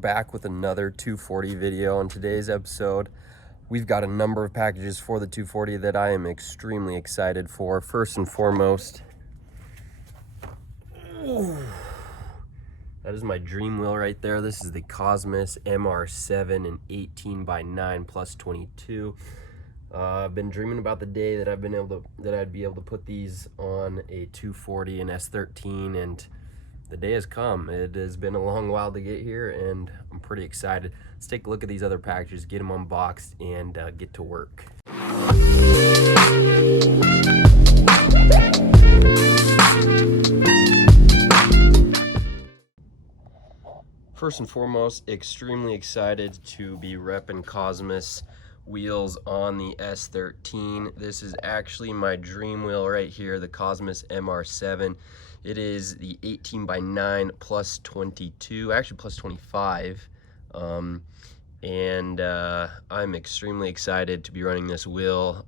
back with another 240 video. On today's episode, we've got a number of packages for the 240 that I am extremely excited for. First and foremost, that is my dream wheel right there. This is the Cosmos MR7 in 18x9 plus 22. I've been dreaming about the day that I'd be able to put these on a 240 and S13, and the day has come. It has been a long while to get here, and I'm pretty excited. Let's take a look at these other packages, get them unboxed, and get to work. First and foremost, extremely excited to be repping Cosmos wheels on the S13. This is actually my dream wheel right here, the Cosmos MR7. It is the 18x9 plus 22, actually plus 25. I'm extremely excited to be running this wheel.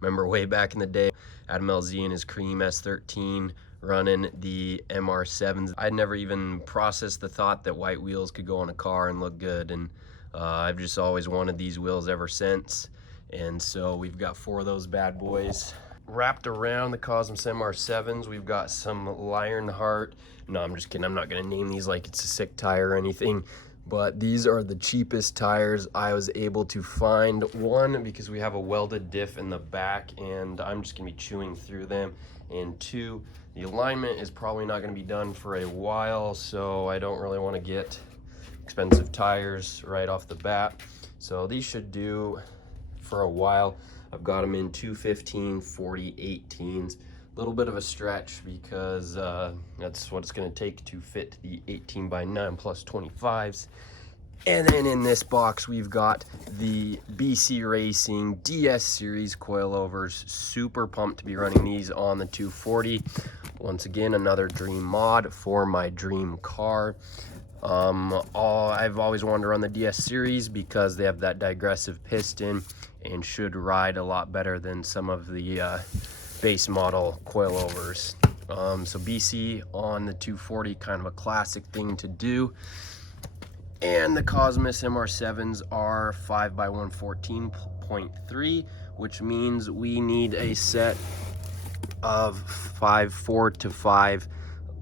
Remember way back in the day, Adam LZ and his cream S13 running the MR7s. I'd never even processed the thought that white wheels could go on a car and look good, and I've just always wanted these wheels ever since. And so we've got 4 of those bad boys wrapped around the Cosmos MR7s. We've got some Lionheart. No, I'm just kidding. I'm not going to name these like it's a sick tire or anything, but these are the cheapest tires I was able to find. One, because we have a welded diff in the back and I'm just going to be chewing through them. And 2, the alignment is probably not going to be done for a while, so I don't really want to get expensive tires right off the bat. So these should do for a while. I've got them in 215, 40, 18s. A little bit of a stretch because that's what it's going to take to fit the 18x9 plus 25s. And then in this box, we've got the BC Racing DS Series coilovers. Super pumped to be running these on the 240. Once again, another dream mod for my dream car. I've always wanted to run the DS Series because they have that digressive piston and should ride a lot better than some of the base model coilovers. So BC on the 240, kind of a classic thing to do. And the Cosmos MR7s are 5x114.3, which means we need a set of 4 to 5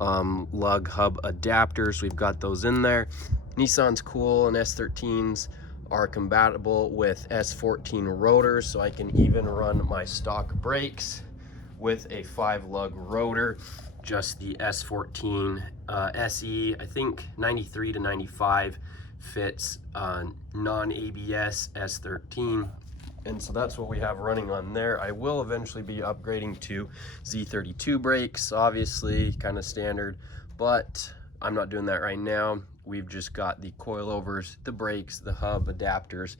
lug hub adapters. We've got those in there. Nissan's cool, and S13s are compatible with S14 rotors, so I can even run my stock brakes with a 5 lug rotor. Just the S14 SE, I think 93 to 95 fits non-ABS S13. And so that's what we have running on there. I will eventually be upgrading to Z32 brakes, obviously, kind of standard, but I'm not doing that right now. We've just got the coilovers, the brakes, the hub adapters,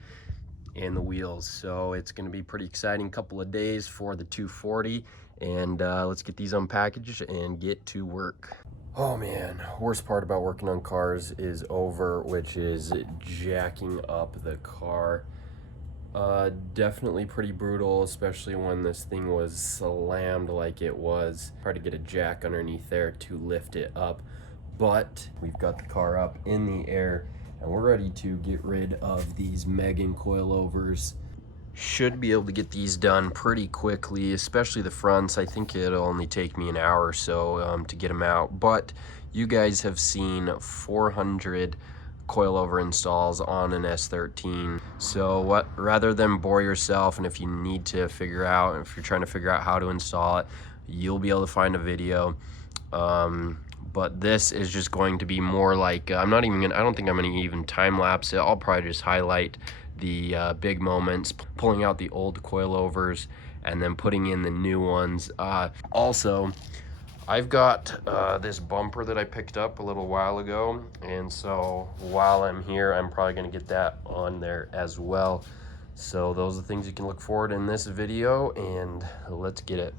and the wheels. So it's going to be pretty exciting couple of days for the 240, and let's get these unpackaged and get to work. Oh man, worst part about working on cars is over, which is jacking up the car. Definitely pretty brutal, especially when this thing was slammed like it was. Try to get a jack underneath there to lift it up, but we've got the car up in the air and we're ready to get rid of these Megan coilovers. Should be able to get these done pretty quickly, especially the fronts. I think it'll only take me an hour or so to get them out, but you guys have seen 400 coilover installs on an S13. So rather than bore yourself, and if you need to figure out, if you're trying to figure out how to install it, you'll be able to find a video. But this is just going to be more like, I don't think I'm gonna even time lapse it. I'll probably just highlight the big moments, pulling out the old coilovers and then putting in the new ones. Also, I've got this bumper that I picked up a little while ago, and so while I'm here, I'm probably going to get that on there as well. So those are the things you can look forward in this video, and let's get it.